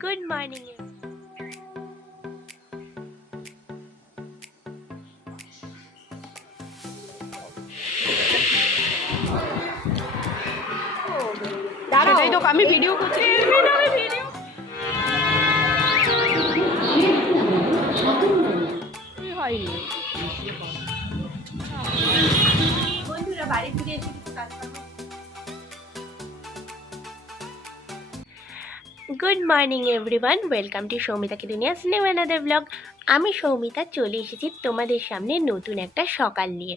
Good morning সেটাই তো আমি ভিডিও করছি হয়নি বন্ধুরা বাড়ি ফিরে এসে কিছু কাজ good morning everyone welcome to Soumita কিদুনিয়াস and another blog আমি সৌমিতা চলে এসেছি তোমাদের সামনে নতুন একটা সকাল নিয়ে।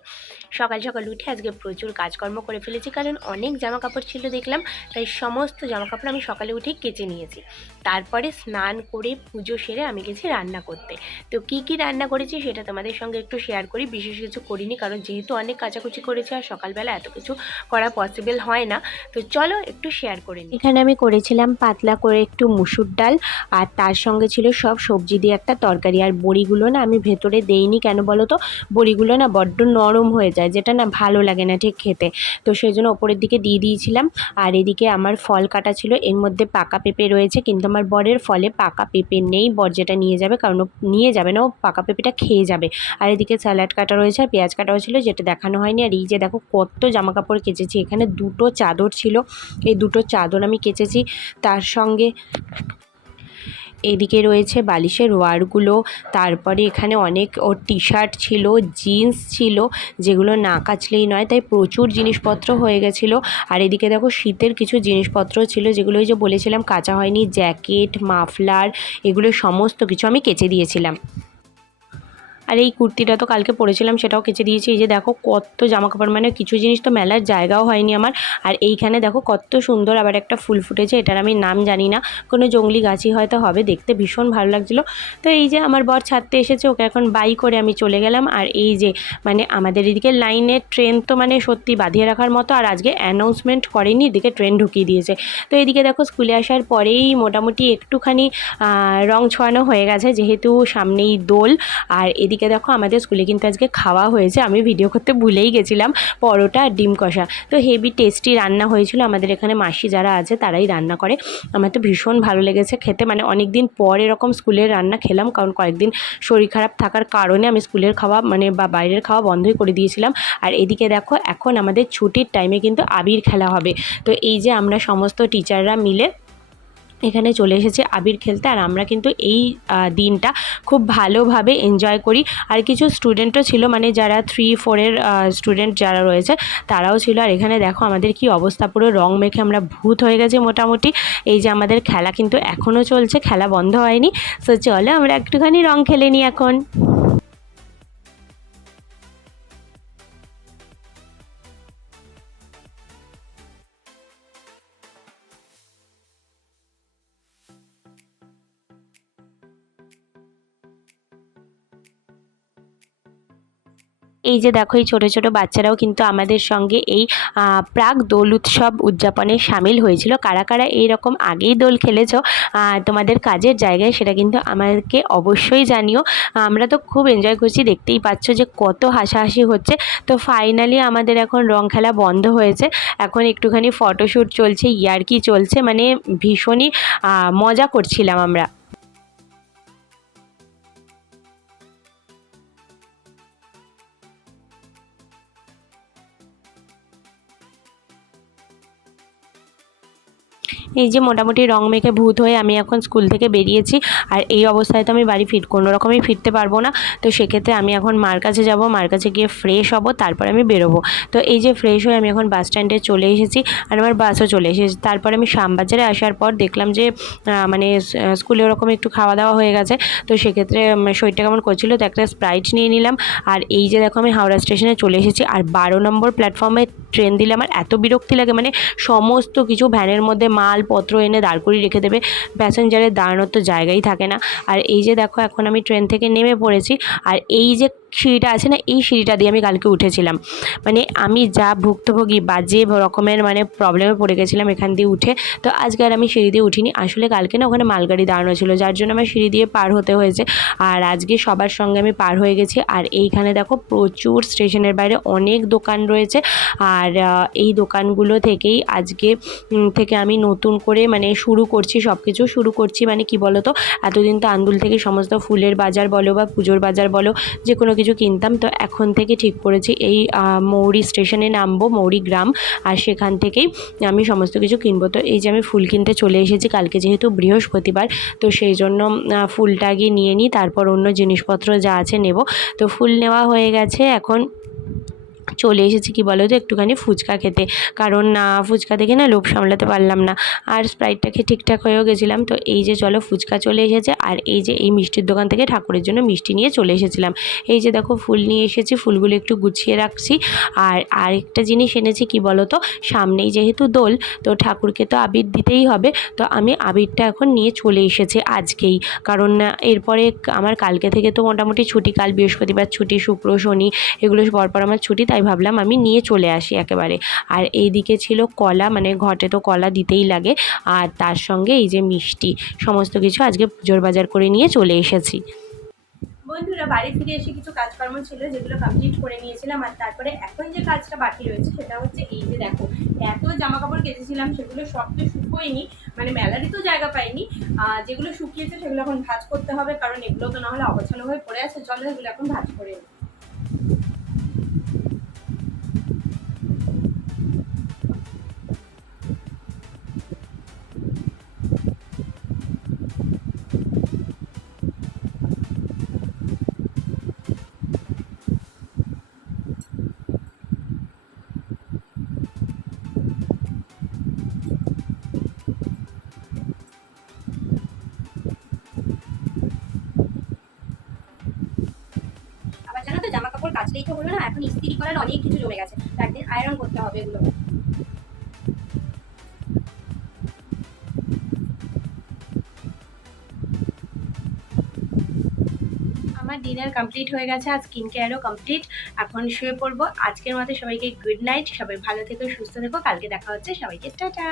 সকাল সকাল উঠে আজকে প্রচুর কাজকর্ম করে ফেলেছি, কারণ অনেক জামা কাপড় ছিল দেখলাম, তাই সমস্ত জামা কাপড় আমি সকালে উঠেই কেচে নিয়েছি। তারপরে স্নান করে পুজো সেরে আমি গেছি রান্না করতে। তো কি কি রান্না করেছি সেটা তোমাদের সঙ্গে একটু শেয়ার করি, বিশেষ কিছু করিনি, কারণ যেহেতু অনেক কাচাকুচি করেছি আর সকালবেলা এত কিছু করা পসিবল হয় না, তো চলো একটু শেয়ার করে নিই। এখানে আমি করেছিলাম পাতলা করে একটু মুসুর ডাল, আর তার সঙ্গে ছিল সব সবজি দিয়ে একটা তরকারি, আর বড়িগুলো না আমি ভেতরে দেইনি, কেন বলো তো? বড়িগুলো না বড্ড নরম হয়ে যায়। যেটা না ভালো লাগে না ঠিক খেতে। তো সেই জন্য ওপরের দিকে দিয়ে দিয়েছিলাম। আর এদিকে আমার ফল কাটা ছিল, এর মধ্যে পাকা পেঁপে রয়েছে, কিন্তু আমার বরের ফলে পাকা পেঁপে নেই, বর যেটা নিয়ে যাবে, কারণ ও নিয়ে যাবে না, ও পাকা পেঁপেটা খেয়ে যাবে। আর এদিকে স্যালাড কাটা রয়েছে আর পেঁয়াজ কাটাও ছিল, যেটা দেখানো হয়নি। আর এই যে দেখো, কত জামা কাপড় কেচেছি, এখানে দুটো চাদর ছিল। এই দুটো চাদর আমি কেচেছি, তার সঙ্গে এদিকে রয়েছে বালিশের ওয়ারগুলো, তারপরে এখানে অনেক ওর টি শার্ট ছিল, জিন্স ছিল, যেগুলো না কাচলেই নয়, তাই প্রচুর জিনিসপত্র হয়ে গেছিল। আর এদিকে দেখো শীতের কিছু জিনিসপত্র ছিল, যেগুলো ওই যে বলেছিলাম, কাঁচা হয়নি, জ্যাকেট, মাফলার, এগুলো সমস্ত কিছু আমি কেচে দিয়েছিলাম। আর এই কুর্তিটা তো কালকে পরেছিলাম, সেটাও কেচে দিয়েছি। এই যে দেখো কত জামা কাপড় মানে কিছু জিনিস তো মেলার জায়গাও হয়নি আমার। আর এইখানে দেখো কত সুন্দর আবার একটা ফুল ফুটেছে, এটার আমি নাম জানি না। কোনো জঙ্গলি গাছই হয়তো হবে, দেখতে ভীষণ ভালো লাগছিল। তো এই যে আমার বর ছাড়তে এসেছে, ওকে এখন বাই করে আমি চলে গেলাম। আর এই যে মানে আমাদের এদিকে লাইনে ট্রেন তো মানে সত্যি বাঁধিয়ে রাখার মতো, আর আজকে অ্যানাউন্সমেন্ট করেনি, এদিকে ট্রেন ঢুকিয়ে দিয়েছে। তো এদিকে দেখো স্কুলে আসার পরেই মোটামুটি একটুখানি রং ছোঁয়ানো হয়ে গেছে, যেহেতু সামনেই দোল। আর এদিকে দেখো আমাদের স্কুলে কিন্তু আজকে খাওয়া হয়েছে। আমি ভিডিও করতে ভুলেই গেছিলাম। পরোটা আর ডিম কষা। তো হেভি টেস্টি রান্না হয়েছিল আমাদের এখানে মাসি যারা আছে তারাই রান্না করে। আমার তো ভীষণ ভালো লেগেছে খেতে। মানে অনেক দিন পর এরকম স্কুলের রান্না খেলাম। কারণ কয়েকদিন শরীর খারাপ থাকার কারণে আমি স্কুলের খাওয়া মানে বা বাইরের খাওয়া বন্ধই করে দিয়েছিলাম। আর এদিকে দেখো, এখন আমাদের ছুটির টাইমে কিন্তু আবির খেলা হবে। তো এই যে আমরা সমস্ত টিচাররা মিলে এখানে চলে এসেছে আবির খেলতে আর আমরা কিন্তু এই দিনটা খুব ভালোভাবে এনজয় করি। আর কিছু স্টুডেন্টও ছিল মানে যারা থ্রি ফোরের স্টুডেন্ট যারা রয়েছে, তারাও ছিল। আর এখানে দেখো আমাদের কি অবস্থা, পুরো রং মেখে আমরা ভূত হয়ে গেছে মোটামুটি। এই যে আমাদের খেলা কিন্তু এখনও চলছে, খেলা বন্ধ হয়নি। সো চলো আমরা একটুখানি রং খেলে নিই এখন। এই যে দেখো, এই ছোটো ছোটো বাচ্চারাও কিন্তু আমাদের সঙ্গে এই প্রাক দোল উৎসব উদযাপনে সামিল হয়েছিল। কারা কারা এইরকম আগেই দোল খেলেছো তোমাদের কাজের জায়গায় সেটা কিন্তু আমাদেরকে অবশ্যই জানিও। আমরা তো খুব এনজয় করছি, দেখতেই পাচ্ছ যে কত হাসাহাসি হচ্ছে। তো ফাইনালি আমাদের এখন রং খেলা বন্ধ হয়েছে। এখন একটুখানি ফটোশ্যুট চলছে, ইয়ার্কি চলছে মানে ভীষণই মজা করছিলাম আমরা। এই যে মোটামুটি রং মেখে ভূত হয়ে আমি এখন স্কুল থেকে বেরিয়েছি, আর এই অবস্থায় তো আমি বাড়ি ফির কোনো রকমই ফিরতে পারব না। তো সেক্ষেত্রে আমি এখন মার কাছে যাব, মার কাছে গিয়ে ফ্রেশ হব, তারপর আমি বেরোবো। তো এই যে ফ্রেশ হয়ে আমি এখন বাস স্ট্যান্ডে চলে এসেছি, আর আমার বাসও চলে এসেছে। তারপর আমি শ্যামবাজারে আসার পর দেখলাম যে মানে স্কুলে ওরকম একটু খাওয়া দাওয়া হয়ে গেছে। তো সেক্ষেত্রে শরীরটা কেমন করছিল, তো একটা স্প্রাইট নিয়ে নিলাম। আর এই যে দেখো আমি হাওড়া স্টেশনে চলে এসেছি, আর বারো নম্বর প্ল্যাটফর্মে ট্রেন দিলে আমার এত বিরক্তি লাগে মানে সমস্ত কিছু ভ্যানের মধ্যে মালপত্র এনে দাঁড় করিয়ে রেখে দেবে। প্যাসেঞ্জারের দাঁড়ানোর তো জায়গাই থাকে না। আর এই যে দেখো, এখন আমি ট্রেন থেকে নেমে পড়েছি। আর এই যে সিঁড়িটা আছে না, এই সিঁড়িটা দিয়ে আমি কালকে উঠেছিলাম। মানে আমি যা ভুক্তভোগী বাজে রকমের মানে প্রবলেমে পড়ে গেছিলাম এখান দিয়ে উঠে, তো আজকে আর আমি সিঁড়ি দিয়ে উঠিনি। আসলে কালকে না ওখানে মালগাড়ি দাঁড়ানো ছিল, যার জন্য আমার সিঁড়ি দিয়ে পার হতে হয়েছে। আর আজকে সবার সঙ্গে আমি পার হয়ে গেছি। আর এইখানে দেখো, প্রচুর স্টেশনের বাইরে অনেক দোকান রয়েছে। আর এই দোকানগুলো থেকেই আজকে থেকে আমি নতুন করে মানে শুরু করছি সব কিছু শুরু করছি মানে কি বলো তো এতদিন তো আন্দুল থেকে সমস্ত ফুলের বাজার বলো বা পুজোর বাজার বলো যে কোনো কিছু কিনতাম। তো এখন থেকে ঠিক করেছি, এই মৌরি স্টেশনে নামবো, মৌরি গ্রাম, আর সেখান থেকেই আমি সমস্ত কিছু কিনবো। তো এই যে আমি ফুল কিনতে চলে এসেছি, কালকে যেহেতু বৃহস্পতিবার, তো সেই জন্য ফুলটা আগে নিয়ে নিই, তারপর অন্য জিনিসপত্র যা আছে নেব। তো ফুল নেওয়া হয়ে গেছে এখন চলে এসেছি, কি বলো তো, একটুখানি ফুচকা খেতে। কারণ না, ফুচকা দেখে না লোভ সামলাতে পারলাম না। আর স্প্রাইটটা খেয়ে ঠিকঠাক হয়েও গেছিলাম। তো এই যে চলো ফুচকা চলে এসেছে, আর এই যে এই মিষ্টির দোকান থেকে ঠাকুরের জন্য মিষ্টি নিয়ে চলে এসেছিলাম। এই যে দেখো ফুল নিয়ে এসেছি, ফুলগুলো একটু গুছিয়ে রাখছি। আর আরেকটা জিনিস এনেছি, কি বলো তো, সামনেই যেহেতু দোল, তো ঠাকুরকে তো আবির দিতেই হবে। তো আমি আবিরটা এখন নিয়ে চলে এসেছি আজকেই। কারণ এরপরে আমার কালকে থেকে তো মোটামুটি ছুটি, কাল বৃহস্পতিবার ছুটি, শুক্র, শনি, এগুলো পরপর আমার ছুটি তাই ভাবলাম আমি নিয়ে চলে আসি একেবারে। আর এইদিকে ছিল কলা মানে ঘটে তো কলা দিতেই লাগে। আর তার সঙ্গে এই যে মিষ্টি, সমস্ত কিছু আজকে পুজোর বাজার করে নিয়ে চলে এসেছি। বন্ধুরা, বাড়ি ফিরে এসে কিছু কাজকর্ম ছিল যেগুলো কমপ্লিট করে নিয়েছিলাম আর তারপরে এখন যে কাজটা বাকি রয়েছে সেটা হচ্ছে এই যে দেখো, এত জামা কাপড় কেচেছিলাম সেগুলো সব তো শুকোয়নি মানে মেলারই তো জায়গা পাইনি। আর যেগুলো শুকিয়েছে সেগুলো এখন ভাজ করতে হবে, কারণ এগুলো তো নাহলে অবছালো হয়ে পড়ে আছে। চলো এগুলো এখন ভাজ করে নিই। কাপড় কাচলেই তো হলো না, এখন ইস্ত্রি করার অনেক কিছু জমে গেছে। একদিন আয়রন করতে হবে এগুলো। আমার ডিনার কমপ্লিট হয়ে গেছে আজ স্কিন কেয়ারও কমপ্লিট এখন শুয়ে পড়ব। আজকের মতো সবাইকে গুড নাইট সবাই ভালো থেকো, সুস্থ থেকো। কালকে দেখা হচ্ছে। সবাইকে টাটা।